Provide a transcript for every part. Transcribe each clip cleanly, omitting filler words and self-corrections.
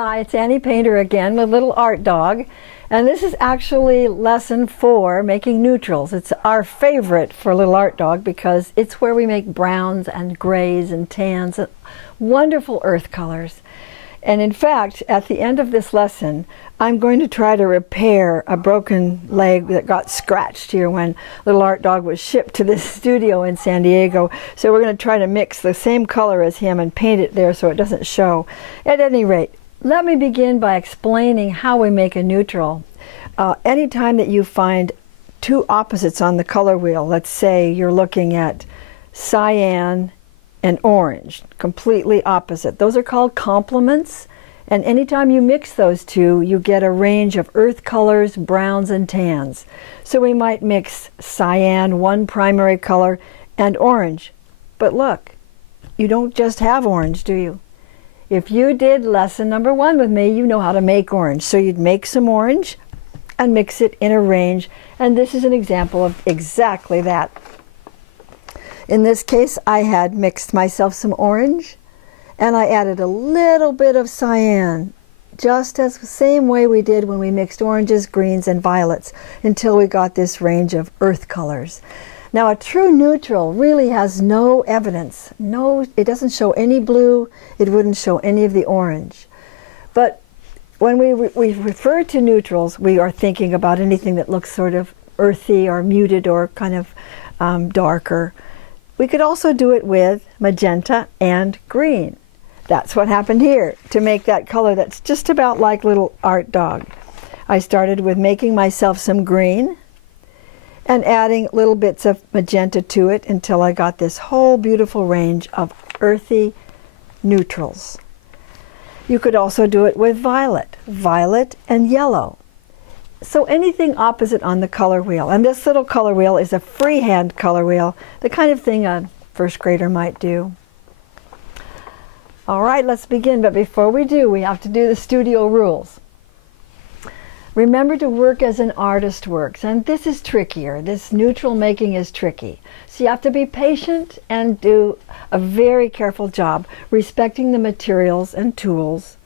Hi, it's Annie Painter again with Little Art Dog. And this is actually lesson 4, making neutrals. It's our favorite for Little Art Dog because it's where we make browns and grays and tans, and wonderful earth colors. And in fact, at the end of this lesson, I'm going to try to repair a broken leg that got scratched here when Little Art Dog was shipped to this studio in San Diego. So we're going to try to mix the same color as him and paint it there so it doesn't show. At any rate, let me begin by explaining how we make a neutral. Anytime that you find two opposites on the color wheel, let's say you're looking at cyan and orange, completely opposite. Those are called complements, and anytime you mix those two, you get a range of earth colors, browns, and tans. So we might mix cyan, one primary color, and orange. But look, you don't just have orange, do you? If you did lesson number 1 with me, you know how to make orange. So you'd make some orange and mix it in a range, and this is an example of exactly that. In this case, I had mixed myself some orange, and I added a little bit of cyan, just as the same way we did when we mixed oranges, greens, and violets, until we got this range of earth colors. Now, a true neutral really has no evidence. It doesn't show any blue. It wouldn't show any of the orange. But when we refer to neutrals, we are thinking about anything that looks sort of earthy or muted or kind of darker. We could also do it with magenta and green. That's what happened here to make that color that's just about like Little Art Dog. I started with making myself some green and adding little bits of magenta to it until I got this whole beautiful range of earthy neutrals. You could also do it with violet and yellow. So anything opposite on the color wheel. And this little color wheel is a freehand color wheel, the kind of thing a first grader might do. All right, let's begin. But before we do, we have to do the studio rules. Remember to work as an artist works, and this is trickier. This neutral making is tricky. So you have to be patient and do a very careful job, respecting the materials and tools,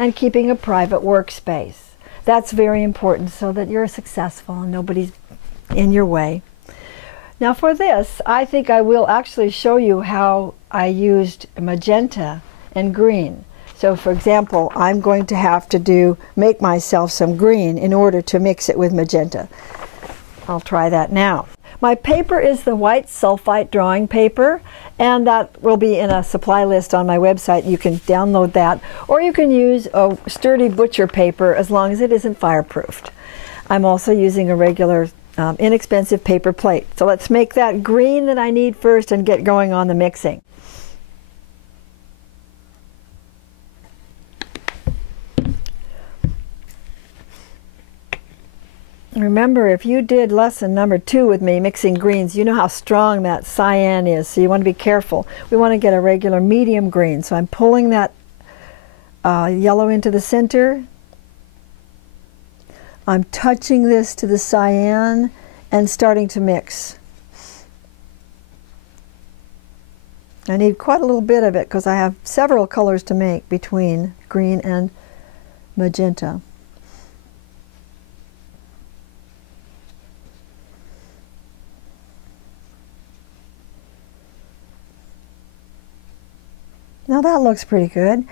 and keeping a private workspace. That's very important so that you're successful and nobody's in your way. Now for this, I think I will actually show you how I used magenta and green. So for example, I'm going to have to make myself some green in order to mix it with magenta. I'll try that now. My paper is the white sulfite drawing paper, and that will be in a supply list on my website. You can download that, or you can use a sturdy butcher paper as long as it isn't fireproofed. I'm also using a regular inexpensive paper plate. So let's make that green that I need first and get going on the mixing. Remember, if you did lesson number 2 with me, mixing greens, you know how strong that cyan is, so you want to be careful. We want to get a regular medium green, so I'm pulling that yellow into the center. I'm touching this to the cyan and starting to mix. I need quite a little bit of it because I have several colors to make between green and magenta. Now that looks pretty good.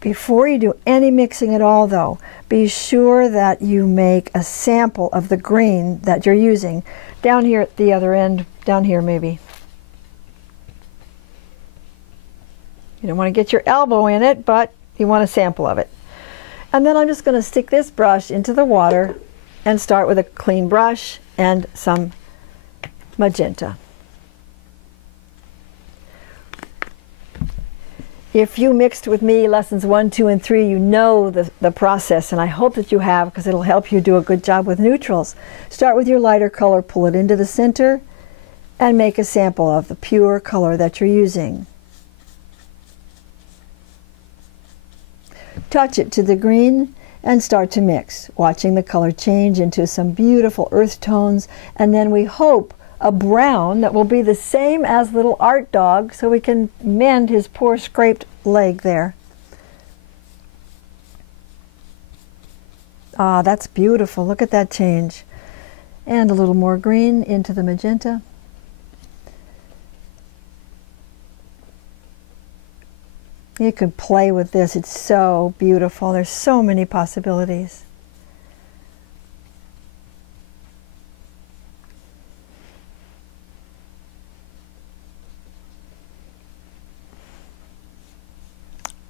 Before you do any mixing at all though, be sure that you make a sample of the green that you're using. Down here at the other end, down here maybe. You don't want to get your elbow in it, but you want a sample of it. And then I'm just going to stick this brush into the water and start with a clean brush and some magenta. If you mixed with me lessons 1, 2, and 3, you know the process, and I hope that you have because it'll help you do a good job with neutrals. Start with your lighter color, pull it into the center, and make a sample of the pure color that you're using. Touch it to the green and start to mix, watching the color change into some beautiful earth tones, and then we hope a brown that will be the same as Little Art Dog so we can mend his poor scraped leg there. Ah, that's beautiful. Look at that change. And a little more green into the magenta. You could play with this. It's so beautiful. There's so many possibilities.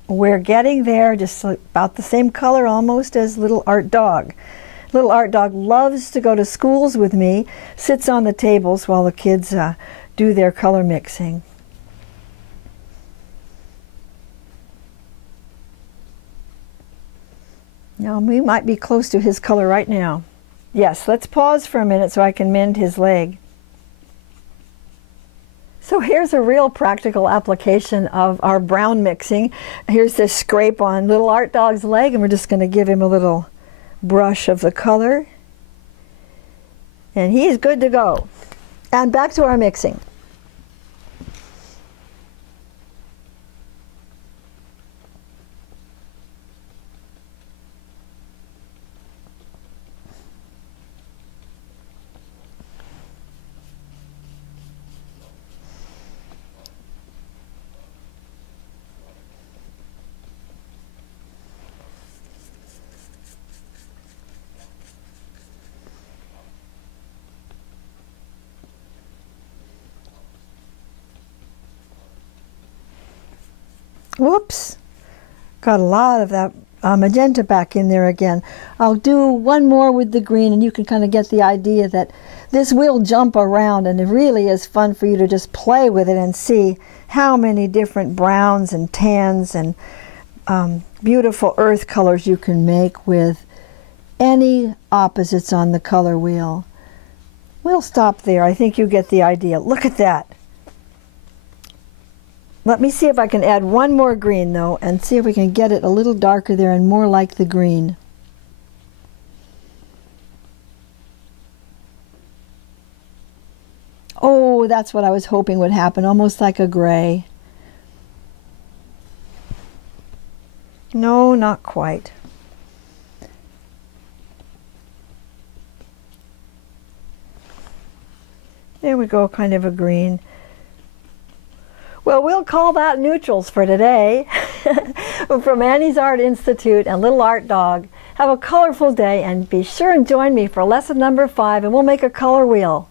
We're getting there, just about the same color almost as Little Art Dog. Little Art Dog loves to go to schools with me, sits on the tables while the kids do their color mixing. Now, we might be close to his color right now. Yes, let's pause for a minute so I can mend his leg. So here's a real practical application of our brown mixing. Here's this scrape on Little Art Dog's leg, and we're just going to give him a little brush of the color. And he's good to go. And back to our mixing. Whoops, got a lot of that magenta back in there again. I'll do one more with the green, and you can kind of get the idea that this will jump around, and it really is fun for you to just play with it and see how many different browns and tans and beautiful earth colors you can make with any opposites on the color wheel. We'll stop there. I think you get the idea. Look at that. Let me see if I can add one more green though, and see if we can get it a little darker there and more like the green. Oh, that's what I was hoping would happen, almost like a gray. No, not quite. There we go, kind of a green. Well, we'll call that neutrals for today. From Annie's Art Institute and Little Art Dog, have a colorful day, and be sure and join me for lesson number 5, and we'll make a color wheel.